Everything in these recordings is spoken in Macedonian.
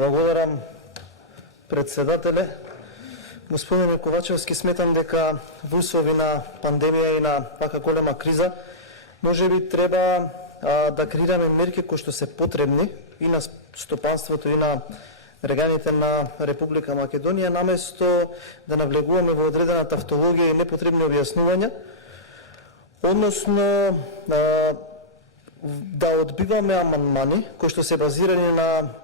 Благодарам, председателе. Господине Ковачевски, сметам дека во услови на пандемија и на вака голема криза, можеби треба да креираме мерки кои што се потребни и на стопанството и на граѓаните на Република Македонија, наместо да навлегуваме во одредена тавтологија и непотребни објаснувања, односно да одбиваме амандмани кои што се базирани на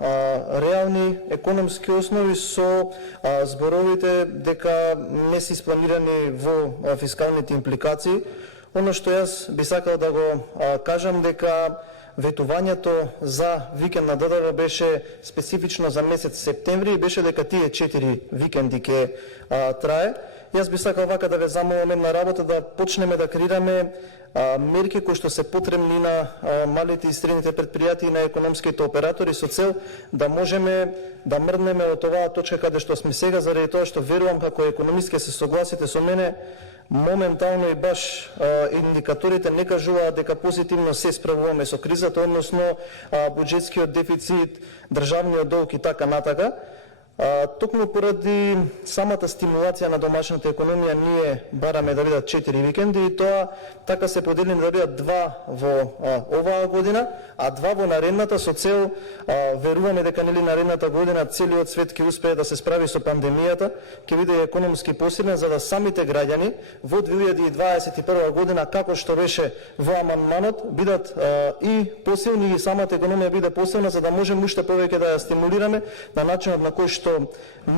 реални економски основи со зборовите дека не се испланирани во фискалните импликации. Оно што јас би сакал да го кажам дека ветувањето за викенд на ДДВ беше специфично за месец септември и беше дека тие 4 викенди ќе трае. Јас би сакал вака да ве замолам една работа, да почнеме да креираме мерки кои што се потребни на малите и средните предпријатија и на економските оператори со цел да можеме да мрднеме од оваа точка каде што сме сега, заради тоа што верувам како економист ќе се согласите со мене, моментално и баш индикаторите не кажуваат дека позитивно се справуваме со кризата, односно буџетскиот дефицит, државниот долг и така натака. Токму поради самата стимулација на домашната економија ние бараме да бидат 4 викенди и тоа така се поделени да бидат 2 во оваа година, а 2 во наредната со цел веруваме дека нели наредната година целиот свет ќе успее да се справи со пандемијата, ќе биде економски посилен за да самите граѓани во 2021 година, како што беше во амандманот, бидат и посилни и самата економија биде посилна, за да можеме уште повеќе да ја стимулираме на начинот на кој што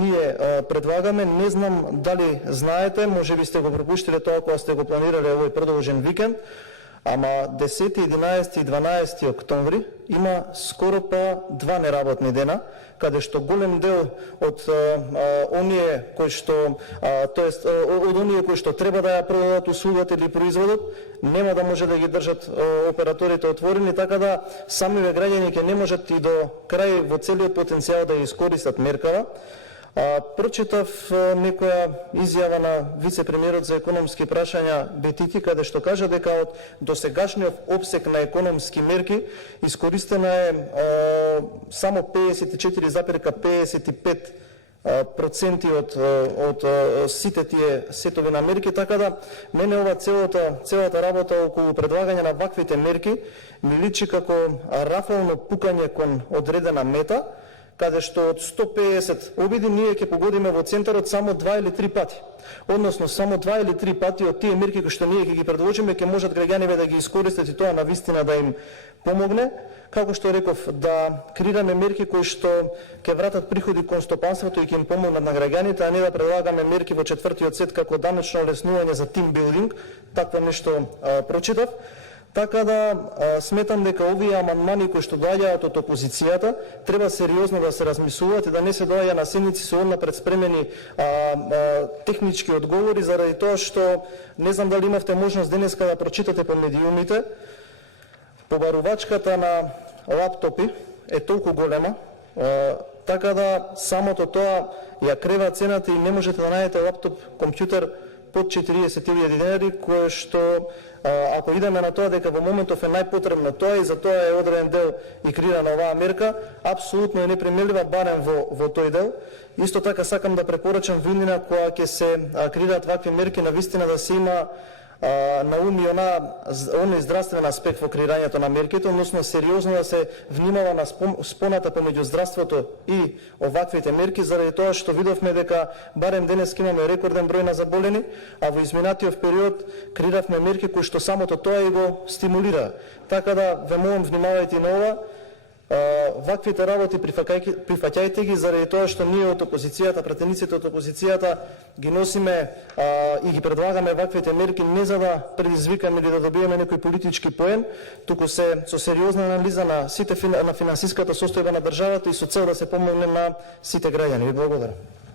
ние предлагаме. Не знам дали знаете, може би сте го пропуштиле тоа кога сте го планирале овој продолжен викенд, ама 10, 11 и 12 октомври има скоро па 2 неработни дена, каде што голем дел од оние кои што од оние кои што треба да ја продадат услугата или производот, нема да може да ги држат операторите отворени, така да самиве граѓани ќе не можат и до крај во целиот потенцијал да ја искористат меркава. Прочитав некоја изјава на вице-премиерот за економски прашања Бетики, каде што кажа дека од досегашниот опсек на економски мерки искористена е само 54,55% од сите тие сетови на мерки, така да мене ова целата работа околу предлагање на ваквите мерки ми личи како рафално пукање кон одредена мета, каде што од 150 обиди ние ќе погодиме во центарот само 2 или 3 пати. Односно, само 2 или 3 пати од тие мерки кои што ние ќе ги предложиме, ќе можат граѓаните да ги искористат и тоа навистина да им помогне. Како што реков, да креираме мерки кои што ќе вратат приходи кон стопанството и ќе им помогнат на граѓаните, а не да предлагаме мерки во четвртиот сет како данечно олеснување за тимбилдинг. Такво нешто прочитав. Така да сметам дека овие амандмани кои што доаѓаат од опозицијата треба сериозно да се размислуваат и да не се доаѓа на седници со однапред спремени технички одговори, заради тоа што не знам дали имавте можност денеска да прочитате по медиумите. Побарувачката на лаптопи е толку голема, така да самото тоа ја крева цената и не можете да најдете лаптоп, компјутер под 40.000 денари, кое што ако идеме на тоа дека во моментов е најпотребно тоа и за тоа е одреден дел и креирана оваа мерка, апсолутно е непримелива барем во тој дел. Исто така сакам да препорачам виндина кога ќе се креираат вакви мерки, навистина да се има на ум и оној здравствен аспект во креирањето на мерките, односно сериозно да се внимава на споната помеѓу здравството и оваквите мерки, заради тоа што видовме дека барем денес имаме рекорден број на заболени, а во изминатиот период креиравме мерки кои што самото тоа и го стимулира. Така да ве молам, внимавајте на ова. Ваквите работи прифаќајте ги, заради тоа што ние од опозицијата, пратениците од опозицијата ги носиме и ги предлагаме ваквите мерки не за да предизвикаме или да добиеме некој политички поен, туку се со сериозна анализа на сите на финансиската состојба на државата и со цел да се помогне на сите граѓани. Ви благодарам.